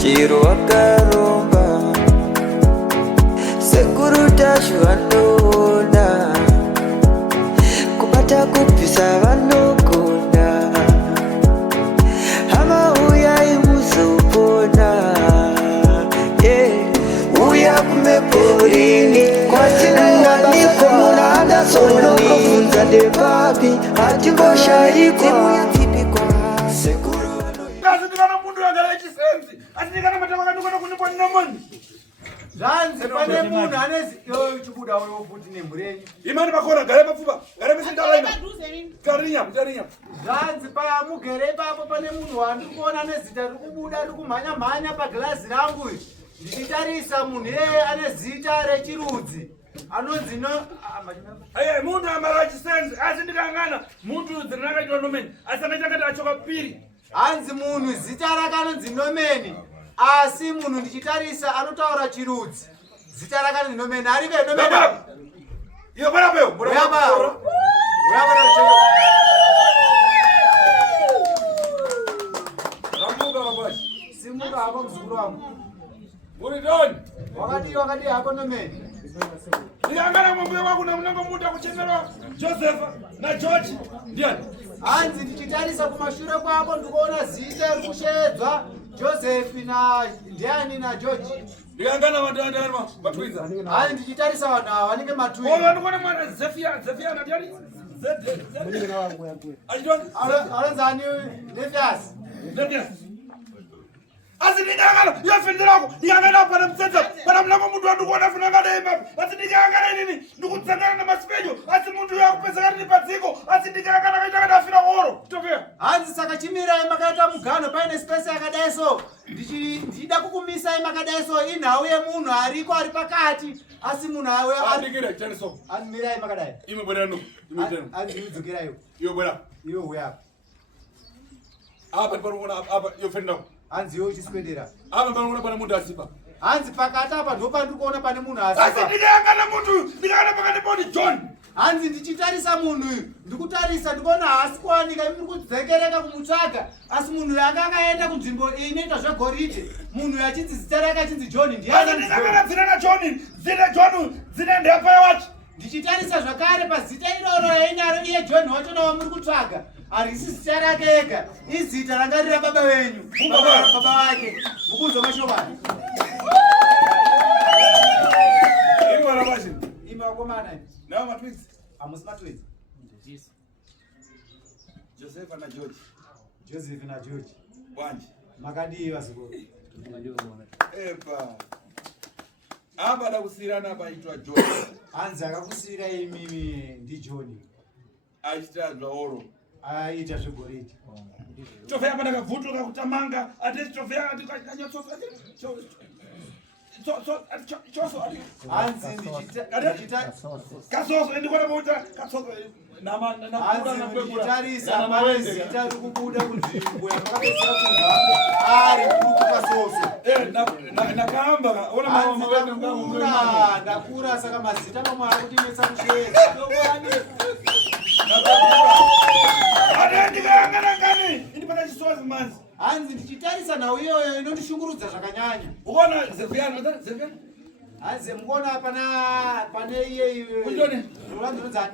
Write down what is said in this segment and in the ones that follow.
chiro wakaromba sekuru tacho vanona kubata kupisa vanogona hama uyai muzopona uya kumeporini kwatinanganiko munanga sonokofunza ndepapi hatimboshayiko sekuru Zanzi pane munhu anezi chibuda uyo futi nemburenyi. Imani bakora gare bafuba. Gare misindala ina. Karinya. Zanzi pa mugere papo pane munhu wandikuona nezita rikubuda rikumhanya paglazi rangu. Ndichitarisa munhu ane zita rechirudzi. Anonzi no munhu amara chisenzi asi ndikangana munhu dzinakaitwa nomeni. Asana chakati achoka piri. Hanzi munhu zita rakanonzi nomeni. Asi munhu ndichitarisa anotaura chirudzi. Zita rakanonzi nomeni. Arike nomeni. Iyo bora beo. Simuka hapo mzukuru wangu. Uri doni. Wakati hapo nomeni. Ndiyangana mumbuye wangu na munango muda kuchenera Joseph na George. Ndiani? Hanzi ndichitarisa kumashure kwako ndikuona zita rikushedzwa Joseph na Ndiani na George. Ndiyangana vanhu matwinza. Hanzi ndichitarisa vanhu ava vanenge matwinza. Oyo ndikuona mwana Zefia na Ndiani? Zefia wangu yangu. Ajidoni? Aranzani Nefias. Asi ndingangana yafenderako ndingangana pana mtsetse pana mlango mundu wandikuona funangana ipapo asi ndingangana nini ndikutsangana na masipenyo asi mundu yakupeseka ndi padziko asi ndingangana kaita kana afira oro tofea. Hanzi saka chimira makaita mugano paine space yakadaiso ndichida kukumisa makadaiso inhau yemunhu ariko ari pakati asi munhu awe andikira chaniso amira makadai ime bwera no ime teno andidzokera iyo bwera iyo uya apa ndipanoona apa iyo fendako. Hanzi yo chiswedera. Apa panoona pana mundu asipa. Hanzi pakati apa ndo pandikuona pane munhu asipa. Asi ndikangana mundu ndikangana pakati poni John. Hanzi ndichitarisa munhu ndikutarisa ndikuona hasi kuwanika muri kudzekereka kumutsvaga asi munhu yanga akaenda kunzvimbo inoita zvegoridhe munhu yachinzi zita rake achinzi John ndiani ndikangana dzina na John dzine ndepa wacho. Ndichitarisa zvakare pazita iroro yainaro iye John wacho nawo muri kutsvaga harisi zita rake ega izita ranga rira baba wenyu baba wake mukunzwa mashokani imwana bashi ime wakomana nawo matwins amusi matwins Joseph na George Wanji makadiwa vaziko epa apa dakusirana baitwa George. Hanzi akakusira imimi ndi John achitadzwa oro aita zvegoridhe tofea apa ndakavhutuka kutamanga atesi tofea ndikanyatsofa hanzi ndichita kasoso ndikona kuita kasoso ndichitarisa pane zita rikubuda kunzvimbo yamakapesera kubva ari kuruku kasoso nakamba ndakura saka mazita mamwe ari kutinetsa kushedza hanzi ndichitarisa nhau iyoyo inondishungurudza zvakanyanya. Ukaona Zefiano hanzi mukuona pane iye ruvanzinodzani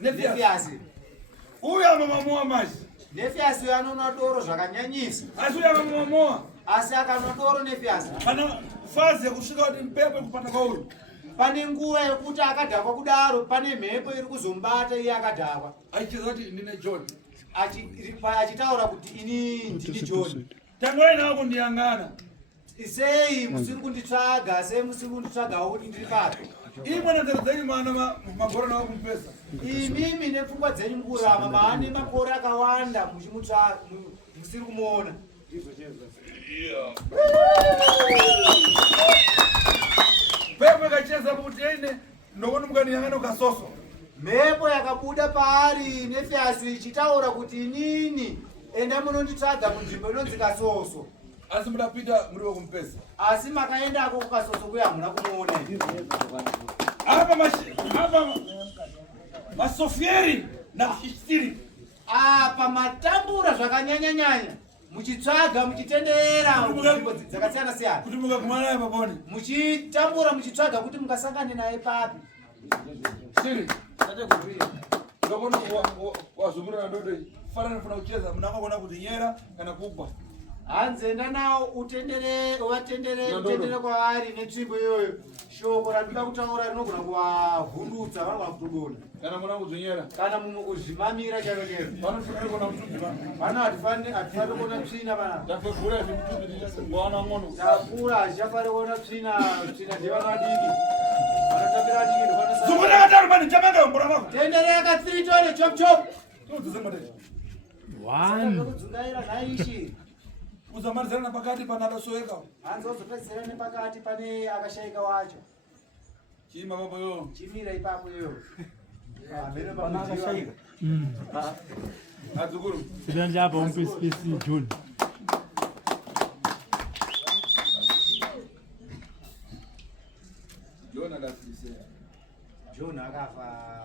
Nefias uyu amamoa mazi Nefias uyo anonwa doro zvakanyanyisa asi uyu amamoa asi akanwa doro Nefias pana fazi yekusvika kuti mpepo kupanda kwauyu pane nguva yekuti akadhakwa kudaro pane mhepo iri kuzombata iye akadhakwa achiziva kuti ndine John achitaura kuti ini ndini John tangwai nawo kundiyangana sei musiri kunditsvaga sei musiri kunditsvaga kuti ndiri papi imwe nzira dzenyu mana magoro nawo kumupesa imimi nepfungwa dzenyu mukurama maane makore akawanda muchimutsvaga musiri kumuona pepo ikacheza kuti ine ndokoni mukandiyangana ukasoso mhepo yakabuda paari Nefias ichitaura kuti inini enda munonditsvaga munzvimbo inonzi Kasoso asi mudapita muri wokumpesa asi makaendako kukasoso kuya hamuna kumuona apa masofieri na kushistiri apa matambura zvakanyanya-nyanya muchitsvaga muchitendera nzvimbo dzakasiyana siyana kuti mukakumana naye paponi muchitambura muchitsvaga kuti mukasangane naye papi. siri ukakona wazungurira ndoto fana nifuna kucheza mnakakona kuti nyera kana kugwa hanzi enda nawo utendere kwavari netsvimbo iyoyo. Shoko randinoda kutaura rinogona kuvavhundutsa, vanogona kutodona kana muna kudzonyera kana mumwe kuzvimamira chairo chairo. vanofanira kona kutubhira Vana hatifaniri kuona tsvina pana tafegura zvimutubhi tichasengwana ng'ono takura hachichafaniri kuona tsvina ndevana vadiki vanotambira vadiki ndovanasa zungurakatari mani chamanga mbura mako tendereka 3 tone chop chop todzezemate kudzungaira nhaishi uzamalizana pakati pana akasoeka hanzi wazopedzisira nepakati pane akashayika wacho. chima baba yo Chimira ipapo iyo Pana akashayika. adzukuru Sidanja hapa umpe space John. Jona dafisera John akafa.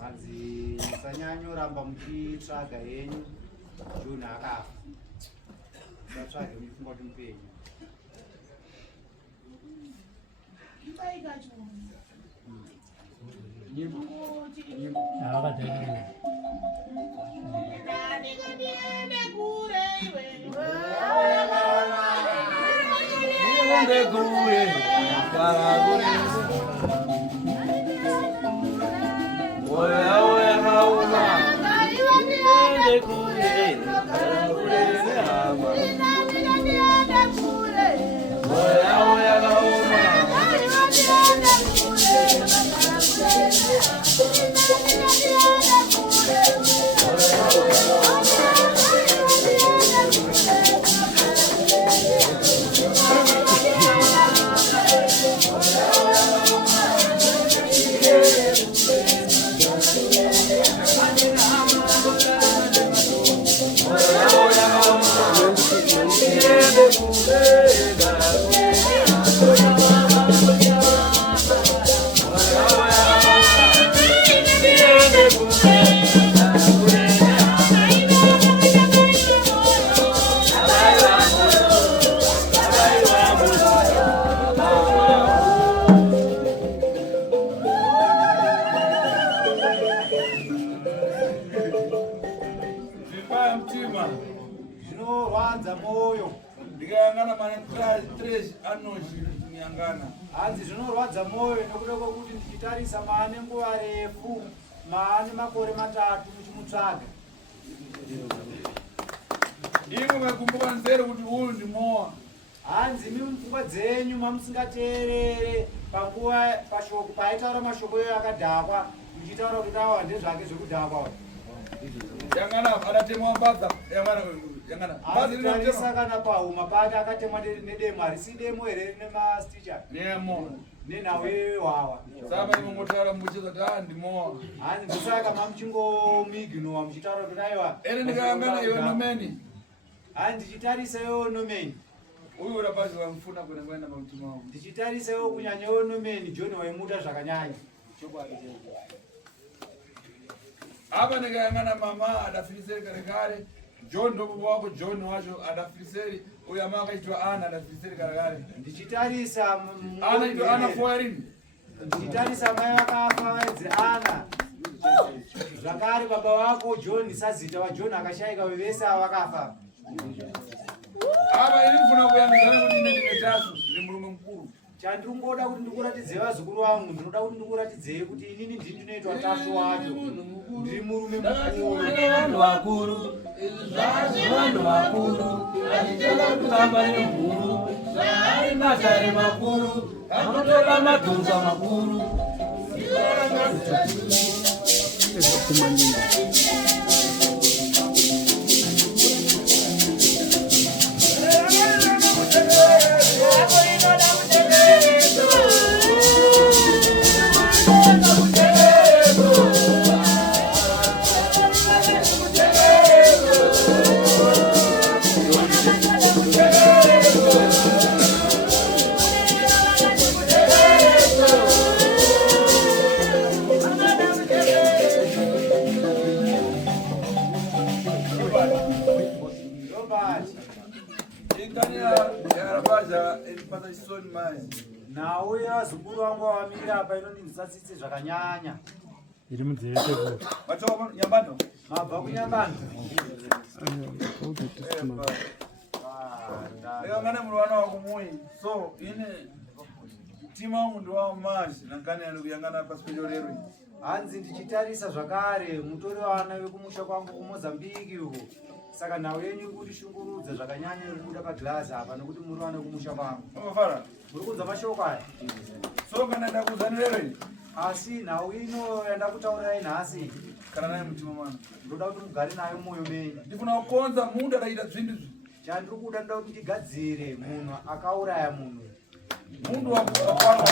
Hanzi musanyanyoramba muchitsvaga henyu. John akafa. Musatsvage muchifunga kuti mupenyu. Akadai. Zvinorwadza moyo. ndikayangana mana trash anoshi nyangana Hanzi zvinorwadza moyo nekuda kwekuti ndichitarisa maane nguva refu, maane makore 3 muchimutsvaga. imwe makumbuka nzere kuti uyu ndimowa Hanzi mimi mupfungwa dzenyu mamusingateerere panguva pashoko paitaura mashoko iyoyo akadhakwa muchitaura kuti awa ndezvake zvekudhakwa. yangana adatemwa badza yangana badzi Tarisa kana pahuma pake akatemwa nedemo, harisi demo here rine masticha nemo nenhau yewawa. saba imwe motaura muchiza kuti ndimowa Hanzi ndosaka mamuchingomiginowa muchitaura kuti aiwa ene ndikayangana iwe nomeni hanzi ndichitarisa iwewo nomeni, uyu urabazi wamfuna kwenda pamutima wangu ndichitarisa iwewo kunyanya iwewo nomeni. John waimuda zvakanyanya. apa ndikayangana mama adafiriseri kare kare John ndo baba wako John wacho adafiriseri uyu ama akaitwa Ana adafiriseri kare kare Ndichitarisa Ana ito Ana foyarini ndichitarisa mai vakafa vaidzi Ana. Zvakare baba wako John sazita waJohn akashayika, vese ava vakafa. apa ini mfuna kuyambizana kuti ine ndine tasu ndine murume mukuru Chandingoda kuti ndikuratidzei vazukuru vangu, ndinoda kuti ndikuratidzei kuti inini ndinoitwa tasu wacho, ndiri murume mukuru. Vanhu vakuru, vanhu vakuru, vachitenda kutamba nemhuru, zvaari matare makuru, vanotoda madhonza makuru. Thank you. John Mai. Nawe azukuru wangu awamira apa inondinzasitse zvakanyanya. iri munzeve kuti Macho Nyambando. Mabva kunyambano. Ngana mulwana wa kumui. So ine tima wangu ndo wa mazi nankani anokuyangana pa special lero. Hanzi ndichitarisa zvakare mutori wana wekumusha kwangu kuMozambique uko. Saka nawe yenyu kuti shungurudza zvakanyanya iri kuda paglass apa nokuti muri wana wekumusha kwangu. Mafara. Muri kunza mashoko aya? So kana ndakuzani lero. Asi nawe ino yanda kutaura nhasi. Kana naye mutima mwana. Ndoda kuti mugare nayo moyo menyu. Ndifuna kukonza mundu akaita zvinhu. Chandiri kuda ndoda kuti ndigadzire munhu akauraya munhu. Mundu wakwana.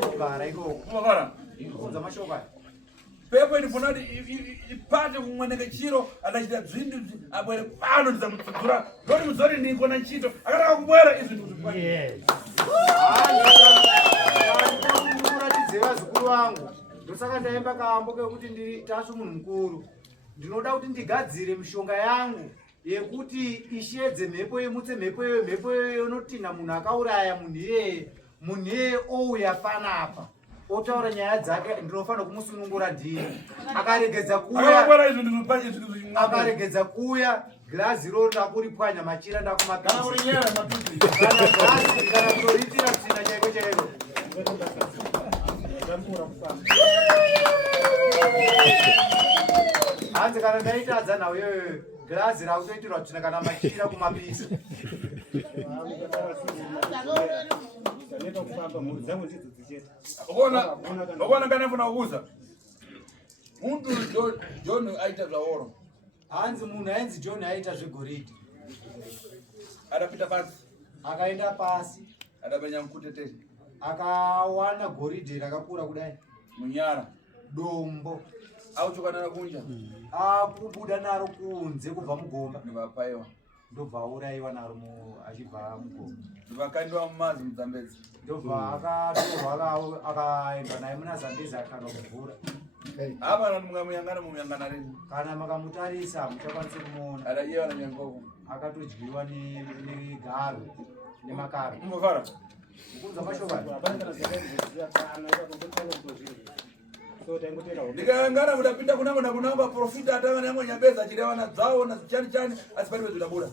Kwamugara ikoko. Mafara. Kunza mashoko aya. Pepo ndifuna ipate kumwanenge chiro adachita zvinhu abwere pano ndizamutsudzura. Ndoti muzori ndikona chito akataka kubwera izvi ndikuti. yes Muratidze vazukuru vangu. Ndosaka ndaimba kambo kekuti ndiri tasu munhu mukuru. Ndinoda kuti ndigadzire mishonga yangu yekuti ishedze mhepo yemutse mhepo yonotinha munhu akauraya munhu iyeye. Munhu iyeye ouya panapa otaura nyaya dzake ndinofanira kumusunungura ndini. Akaregedza kuya Akabwera izvi ndikuti izvi. akaregedza kuya glazi ro ndakuripwanya machira Kana ndakumapisa uri nyera matuti. kana glazi kana kutoritira mtsina chaiko chaiko. Hanzi kana ndaitadza nawo iyoyo glazi rakutoitirwa tsvina kana machira kumapisa. Ukona kana funa kuuza. Mundu John aita zvaoro. Hanzi munhu ainzi John aita zvegoridhe. Adapita pasi. Akaenda pasi Adapenya mkuteteri. akawana goridhe rakakura kudai. Munyara. Dombo. Auchokana kunja. Akubuda naro kunze kubva mugomba. Ndivapaiwa. Ndobva auraiwa naro achibva mugomba. Ndivakaendwa mumazi muZambezi. Ndobva akatorwa akaendwa naye muna Zambezi akanwa kuvhura. Hapana mumuyangana rini. Kana makamutarisa muchakwanisa kumuona. Adaiwa na nyangoko. Akatodyiwa negaro nemakara. Mufara. Kunza mashoko. Ndikayangana mudapinda kunamba profita atanga namwe nyambeza achirewa na dzawo na chani asipaniwe zvidabura.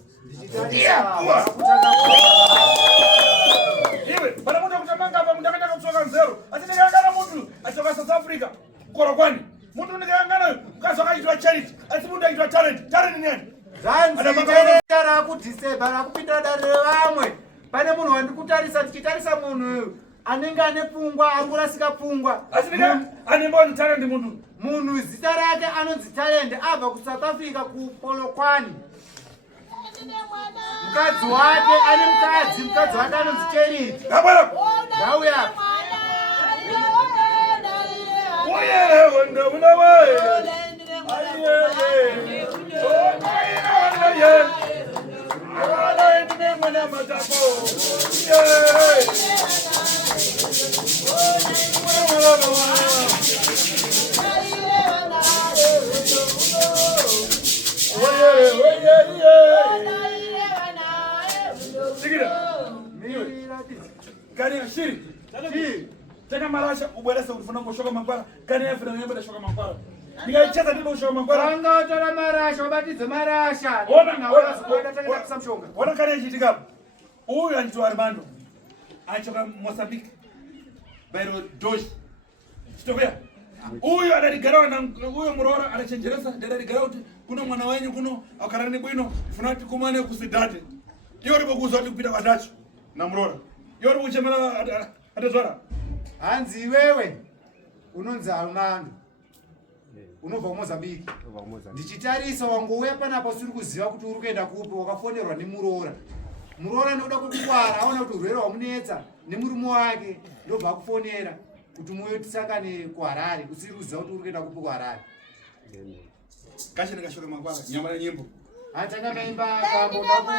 Iwe pana mundu akutamanga apa mundu akaita kutsoka nzero. Asi ndikayangana mundu achoka South Africa. Korokwani. Mundu ndikayangana kazo akaitwa charity. Asi mundu akaitwa talent. Talent ni nani? Zanzi rakudhisebha rakupinda dare revamwe. Pane munhu wandikutarisa ndichitarisa munhu anenge ane pfungwa angurasika pfungwa. Asi anemboni talent mundu. Munhu zita rake anonzi Talent abva kuSouth Africa kuPolokwane. Mukadzi wake ane mukadzi wake anonzi Charity. Ngabara. Ngauya. Oye wenda munawe. Kani shiri. Tena marasha ubweresa ulifuna kushoka mangwara. Kani afira nyembe shoka mangwara. Ndikaicheza ndipo ushoka mangwara. Wanga utora marasha ubatidze marasha. Ona kani achitika. Uyu anitwa Armando. Achoka Mozambique. Bairo Doshi. Chitobea. Uyu adaligarawa na uyu murora anachenjeresa adaligarawa kuti kuno mwana wenyu kuno akarani bwino funati kumane kusidate. Yori bokuza kuti kupita kwadacho na murora. Yori uchemera atazora. Hanzi wewe unonzi Armando. Unobva kuMozambique. Ndichitarisa wangouya panapa usiri kuziva kuti uri kuenda kupi wakafonerwa nemurora. Murora ndoda kukwara aona kuti urwere hwamunetsa nemurume wake ndobva akufonera kuti muyo tisangane kuHarare usiri kuziva kuti uri kuenda kupi kuHarare. Kashi ndikashoka mangwara nyama na nyimbo. Atanga maimba kamboda ku.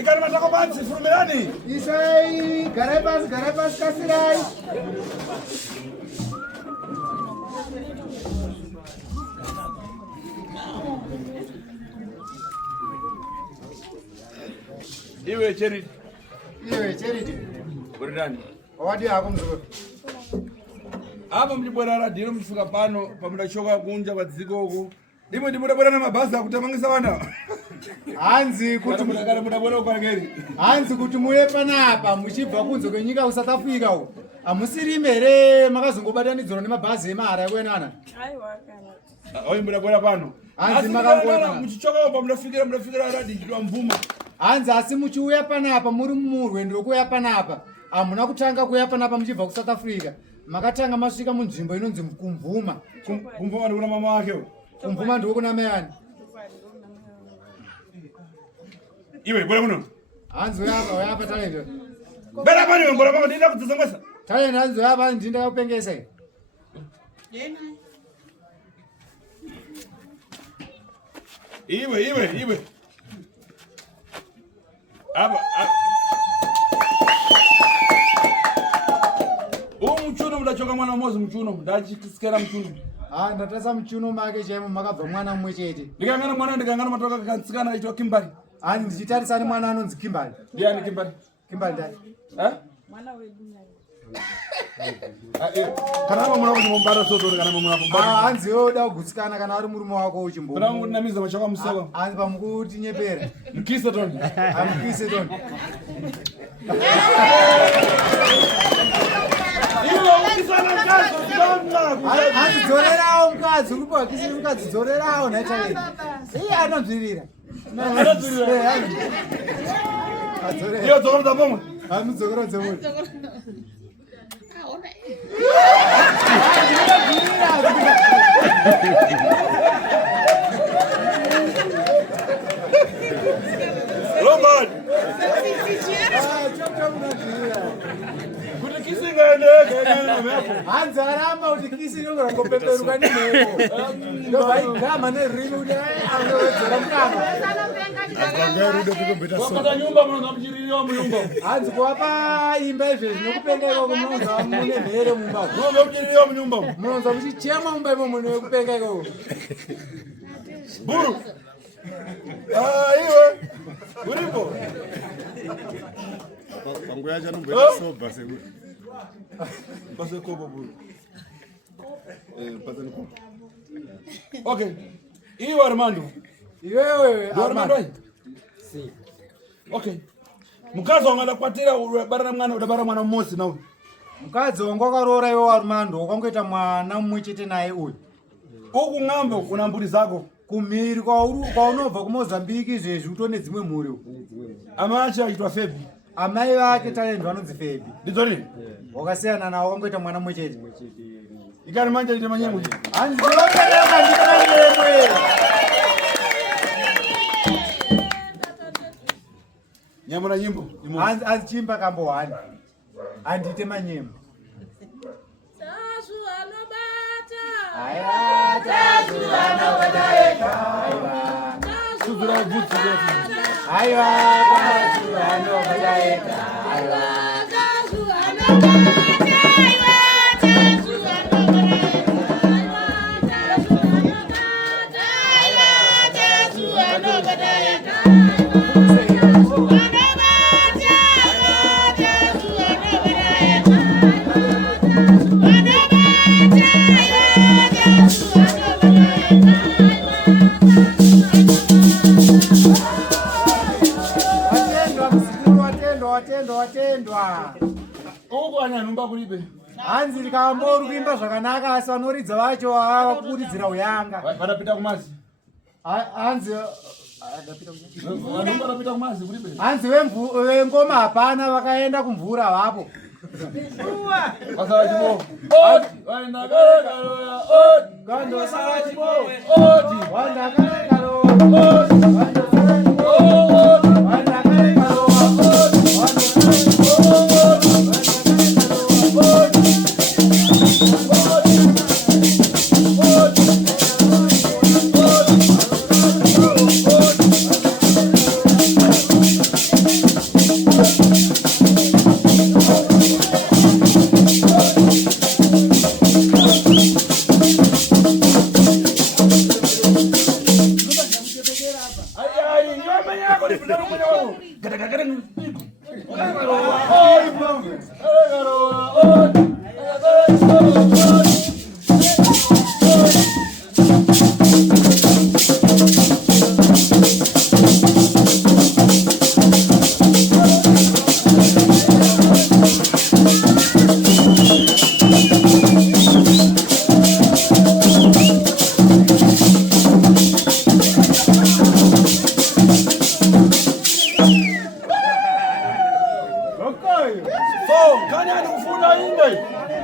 Ikani matako pasi furumirani. Isai, garai pasi kasirai. Iwe Charity. Iwe Charity. Buridani. Wadi yako mzuri. Apa mlibwera radio mfika pano pamudachoka kunja padziko uko. Ndimo ndimudabwera na mabhazi akutamangisa vana. Hanzi kuti mudabwera ukwakeri. Hanzi kuti muye panapa muchibva kunze kwenyika ku South Africa uko. Amusiri mere makazongobatanidzana nemabhazi emara yakwenana. Aiwa kana. Oyi mudabwera pano. Hanzi makangona muchichoka uko mudafikira radio ndwa mvuma. Hanzi asi muchiuya panapa muri murwendo rwokuya panapa. Amuna kutanga kuya panapa muchibva ku South Africa. Makatanga masvika munzvimbo inonzi kumvuma. Kumvuma ndikuna mama wake. Kumvuma ndiko kuna mayani. Iwe bora muno. Hanzi uyapa talento. Bera pani ngora pamwe ndinda kudzongwesa. Talento hanzi uyapa ndinda kupengesa. Iwe. Aba. Mchuno mudachoka mwana mmozi mchuno ndachikisikera mchuno. Ndatasa mchuno make chemo makabva mwana mumwe chete. Ndikangana matoka kansikana aitwa Kimbali. Ndichitarisani mwana anonzi Kimbali. Ndiani Kimbali? Kimbali ndani. Mwana wedu naye. Kana mwana wako mumbara soto kana mwana wako mbara. Hanzi yoda kugutsikana kana ari murume wako uchimbo. Kana namiza machaka musaka. Hanzi pamukuti nyepera. Mkisa toni. Amkise toni. Hanzi dzorerawo mukadzi uri kuhakisi mukadzi dzorerawo nhaitale. Iye anonzvirira. Iyo dzokera pomwe. Hamudzokera dzomwe. Roman. Kuti kisinga ndeke. Hanzi aramba kuti kisi nongorangopeperuka nemhepo. Ndovaigama nerimi kuti anowedzera mukama. Wakata nyumba munonga mchiririwa muyumba. Hanzi kuwapa imba izvo zvinokupengeka uko munonza mune mhere mumba. Munonga mchiririwa munyumba. Munonza muchichema mumba imo mune kupengeka uko. Buru. Iwe. Uripo. Panguya cha nomboita soba seguro. Pase kopo buru. Pase kopo. Okay. Iwe Armando. Iwewe Armando. Si. Okay. Mukadzi wangada kwatira barana mwana udabara mwana mmosi nawe. Mukadzi wangu akarora iwe Armando wakangoita mwana mumwe chete naye uyu. Uku ng'ambo kuna mburi zako. Kumhiri kwaunobva kuMozambique izvezvi utone dzimwe mhuri. Amacha aitwa Febi. Amai vake Talento vanonzi Febi. Ndizoni? Wakasiyana nawo wakangoita mwana mumwe chete. Ikani manja ite manyengo. Hanzi ndinopereka ndikanyemwe. Nyambo na nyimbo. Hanzi chimba kambo wani. Handite manyembo. Tasu anobata. Aya, tasu anobata eka. Sudura butsu. Aiwa, tasu anobata eka. Aiwa, Tasu anobata. Aiwa, tasu anobata. Aiwa, tasu anobata eka. Watendwa. Uko anyanumba kulibe. Hanzi likamboru kuimba zvakanaka asi vanoridza vacho vakuridzira uyanga. Vanapita kumazi. Hanzi vanapita kumazi kulibe. Hanzi vengoma hapana vakaenda kumvura vapo. Wasala chibo. Odi. Waenda kale kaloya. Odi. Gando sala chibo. Odi. Wanda kale kaloya. Odi. Wanda sala chibo. Odi. Wanda kale kaloya. Odi. Wanda sala chibo.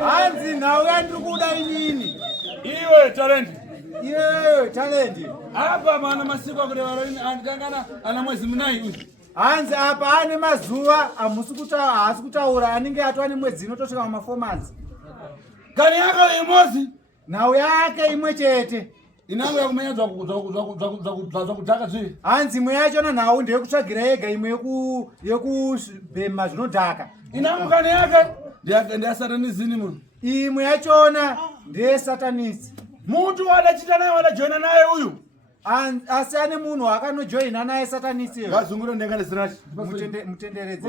Hanzi nawe andikuda inini. Iwe talent. Iwe talent. Hapa maana masiku akurevara andikangana ana mwezi munai uyu. Hanzi apa ane mazuva haasi kutaura anenge atova nemwedzi inotosvika ma4 months. Kani yako imozi. Nhau yake imwe chete. Inango yakumenya dzakudhaka zvii. Hanzi imwe yachona nhau ndeyekutsvagira yega imwe yekubhema zvinodhaka. Inango kani yake ndeyasatanizini munhu. Imwe yachona ndeyesatanisi. Muntu wadachita naye wadajoina naye uyu. Asi ane munhu akanojoina naye satanisi. Ngazungure ndenga nezinachi. Mutenderedze.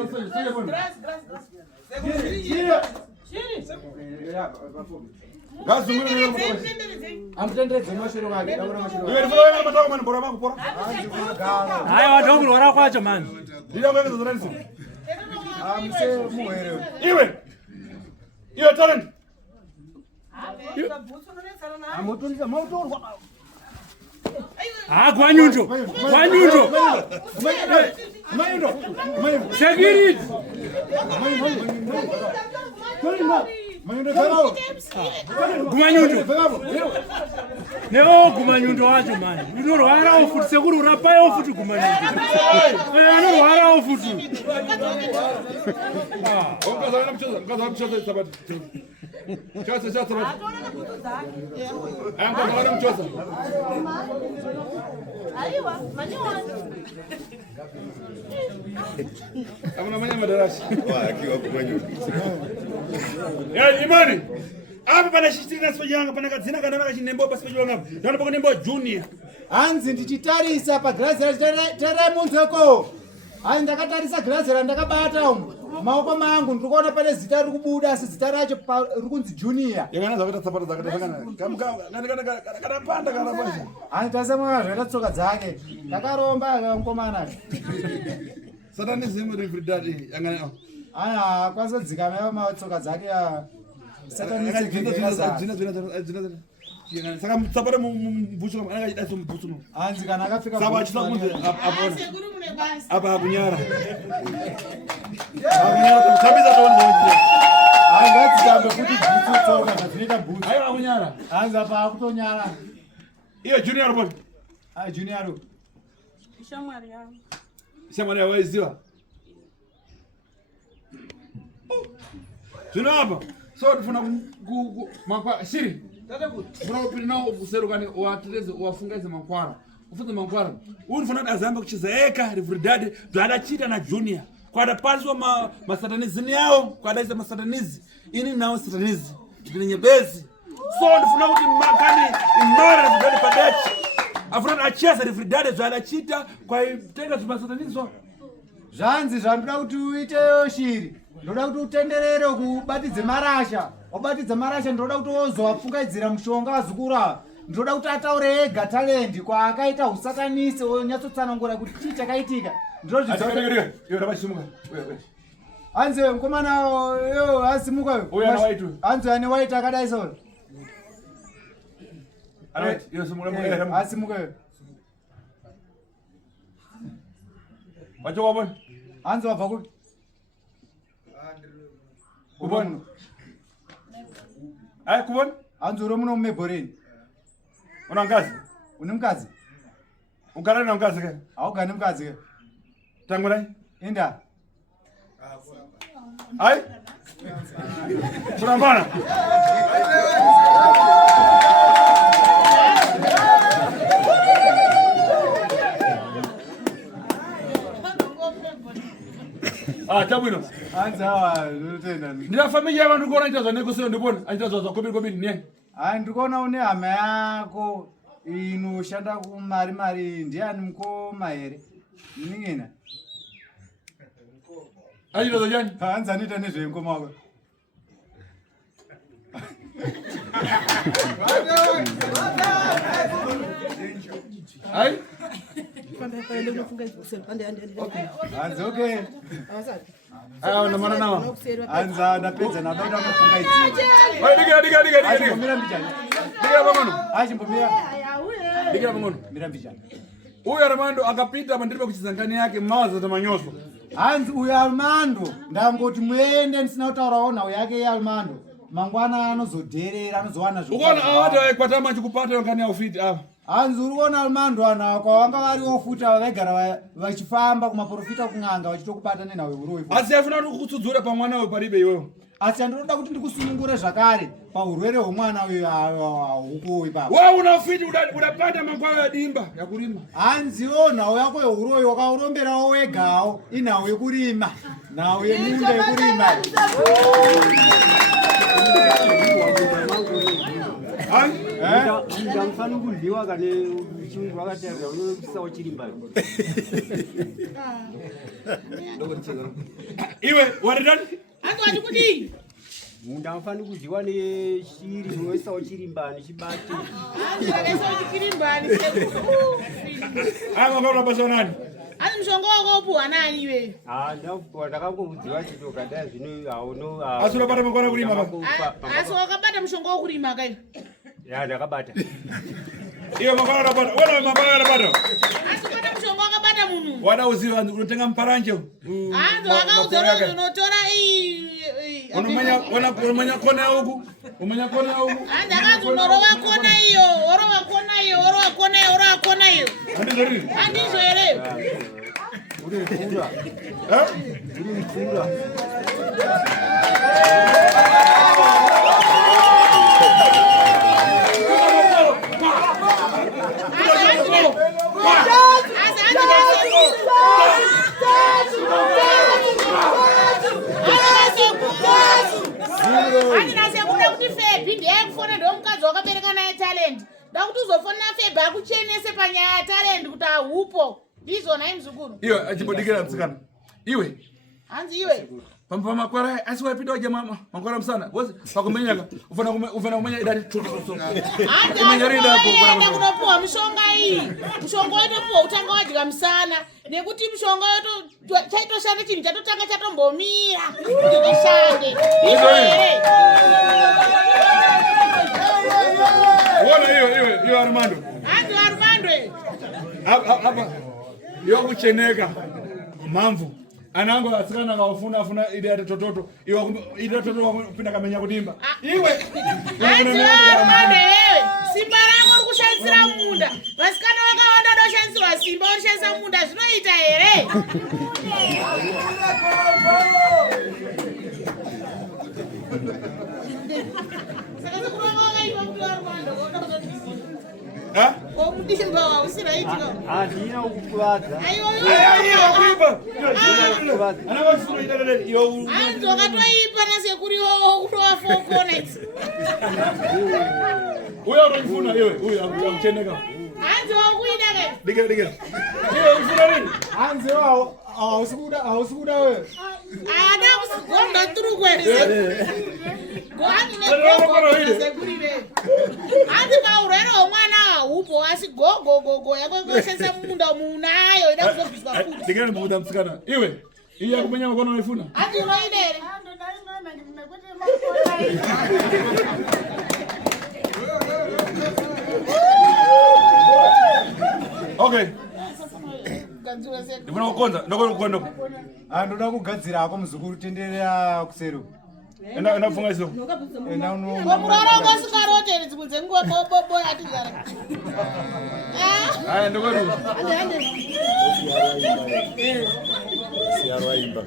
Amutenderedze mashure wake. Iwe ndifuna matako mani bora vangu pora. Hayi wadongurwara kwacho mani. Ndida ngeke zozanisi. Amuse muhere. Iwe talent. Amutunza mautorwa. Gwanyundo. Security. Gumanyundo. Neo gumanyundo wacho mani. Unorwara ofuti sekuru urapayo ofuti gumanyundo. Anorwara ofuti. Ngazana mchoza sabati. Chasa sabati. Ngazana mchoza. Aiwa, manyoa. Amuna manya madarasa. Akiwa kumanyuka. Imani. Apa pana chitirina sipojanga pana kadzina kana nakachinembo pasipojwa ngapo. Ndano poko nembo junior. Hanzi ndichitarisa pagirazi tarai munzeko. Hanzi ndakatarisa girazi randakabata umu. Maoko mangu ndikuona pane zita riri kubuda asi zita racho riri kunzi junior. Yakana zvakaita tsapata dzakatasangana. Kana panda kana pasha. Hanzi tasamwa zvakaita tsoka dzake. Takaromba mukomana. Satanism refridari yangana. Aya kwanza dzikama matsoka dzake ya Saka mutsapare mubhusu kama anga chidaso mubhusu no. Hanzi kana akapfeka saba achisa kunze apona. Sekuru mune basi. Apa kunyara. Akunyara tabiza tona. Hanzi tambe kuti bhusu tsoka zvinoita bhusu. Ayo akunyara. Hanzi apa akutonyara. Iyo junior boy. Junior. Shamwari yangu. Shamwari waiziwa. Zvino apa. So tufuna makwa shiri. Funa kupinda nao kuserukani watereze wafungaze mankwara. Ufunze mankwara. Unifuna dazamba kuchizeka refridari bladachita na junior. Kwada paswa masatanizini yao, kwada isa masatanizi. Ini nao satanizi. Nyebezi. So ndifuna kuti makani imara refridari padechi. Afuna acheza refridari bladachita kwa tenga masatanizo. Zvanzi zvandira kuti uite shiri. Ndoda kuti utenderere kubatidze marasha. Wabatidza marasha ndoda kuti wozowapfungaidzira mushonga wazukura. Ndoda kuti ataure ega talent kwaakaita usatanisi onyatsotsanangura kuti chii chakaitika. Hanzi mukomana yo asimuka yo. Hanzi ane white akadai so. Alright, yo simuka asimuka yo. Wacho wabona? Hanzi wabva ku kubona. Ai kubona? Hanzi uri muno mumebhoreni. Una ngazi? Une mukadzi? Ugara na mukadzi ke? Haugani mukadzi ke? Tangu nai? Enda. Ai? Kurambana? Chabwino. Hanzi hawa ndotenda. Ndina familia yavanhu kuona ita zvanekosero ndipona achita zvakobiri ni. Hai ndikuona une hama yako inoshanda kumari ndiani mukoma here? Ningina. Achita zachani? Hanzi anoita nezvengoma ako. Hai? Hanzi okay. Aya namana nawa. Hanzi ndapedza nadoda kufungaidza. Diga. Achimbomira mbijani. Diga pang'ono. Achimbomira. Diga pang'ono. Mira mbijani. Uyu Armando akapita mandiripa kuchizangani yake mawaza za manyoso. Hanzi uyu Armando ndangoti muende ndisina kutaurawo nawo yake yeArmando. Mangwana anozodherera anozowana zvokudya. Ukaona awata aikwatama chikupata ngani ya ufiti apa. Hanzi urikuona Armando ana kwa wanga variwo futi vaigara vachifamba kumaprofita kun'anga vachitokubata nenhawe uroi. Asi afuna kutsudzura pamwana we paribe iwewe. Asi andinoda kuti ndikusunungure zvakare paurwere hwemwana uyu huko ipapo. Wewe una ufiti udapata mangwana ya dimba ya kurima. Hanziwo nhau yako yeuroi wakauromberawo wegawo inhau yekurima. Nhau yemunda yekurima. Ndamfana kudliwa kane chungu wakatanga unokusawo chirimba. Iwe waridani? Andwati kuti Ndamfana kudliwa neshiri unokusawo chirimbani chibati. Andwati chirimbani Mangwana basa nani? Ani mshongo wako upo anani iwe? Ndakangokudziwa chito kada zvino auno. Asura bata mangwana kurima baba. Asi wakabata mshongo wako kurima kai? Ya ndakabata. Iwe mangwana unabata. Wewe mangwana unabata. Asi bata mshongo wakabata munhu. Wada uziva unotenga mparanje. Ando akauzora unotora Unamanya kona huku. Umanya kona huku. Ando akazi unorowa kona iyo, orowa kona iyo, orowa kona iyo, orowa kona iyo. Andizori. Andizo ere. Uri mfura. Uri mfura. Ndakuti uzofona Febe akuchenese panyaya talent kuti ahupo. Ndizona imzukuru. Iwe achibodikira mtsikana. Iwe. Hanzi iwe. Pampa makwara asiwapita waje mama. Makwara msana. Wozi pakumenyaka. Ufana kumenya idadi tutu. Hanzi imenyarida hapo kwa kunopoa mshonga hii. Mshonga wetu po utanga wajika msana. Nekuti mshonga wetu chaito shande chini chatotanga chatombomira. Ndikishande. Iwe. Iyo Armando. Hanzi Armando. Hapa. Iyo kucheneka. Mamvu. Anango asikana ngafuna ile ya tototo. Iyo ile tototo kupinda kamenya kudimba. Iwe. Hanzi Armando wewe. Simba rangu rikushansira munda. Vasikana vakaona doshansirwa simba oshansa munda zvinoita here. Saka sikuronga wakaipa mtu Armando. Omudimba wausiraitika. Handina ukukuvadza. Aiyo kuipa. Ana wasuru idalele iyo. Anzo katoipa nasekuri kutoa 4 connects. Uyo unifuna iwe, uyo amcheneka. Anzo wakuida ke. Diga. Iwe unifuna nini? Hanzi wao ausikuda wewe. Ada kusigonda turu kwese. Gwani ne sekuri be. Anzo kaurero mwana upo asi go yako sasa munda munayo ida kuzobiswa futhi. Diga nibuda msikana. Iwe. Iya kumenya mkono unifuna. Anzo waidere. Okay. Ndifuna kukonza, ndokukonda. Ndoda kugadzira ako muzukuru tenderera kusero. Enda kufunga iso. Enda uno. Omuroro ngosingaroteri dzibudze nguwa bobo yatizara. Aya ndokweru. Siyarwaimba.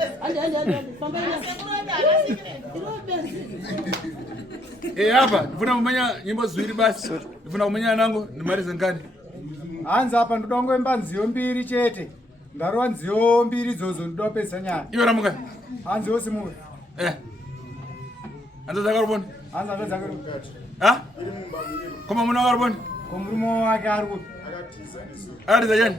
Hapa ndifuna kumenya nyimbo ziwiri basi. Ndifuna kumenya nango ndimalize ngani. Hanzi apa ndoda ngoemba nziyo mbiri chete. Ndarwa nziyo mbiri dzozo ndoda pesa nyaya. Iwe ramuka. Hanzi osimuka. Anza zakaruboni. Hanzi anga zakaruboni. Koma muna karuboni. Komurumo wake ari kupi. Ari zajani.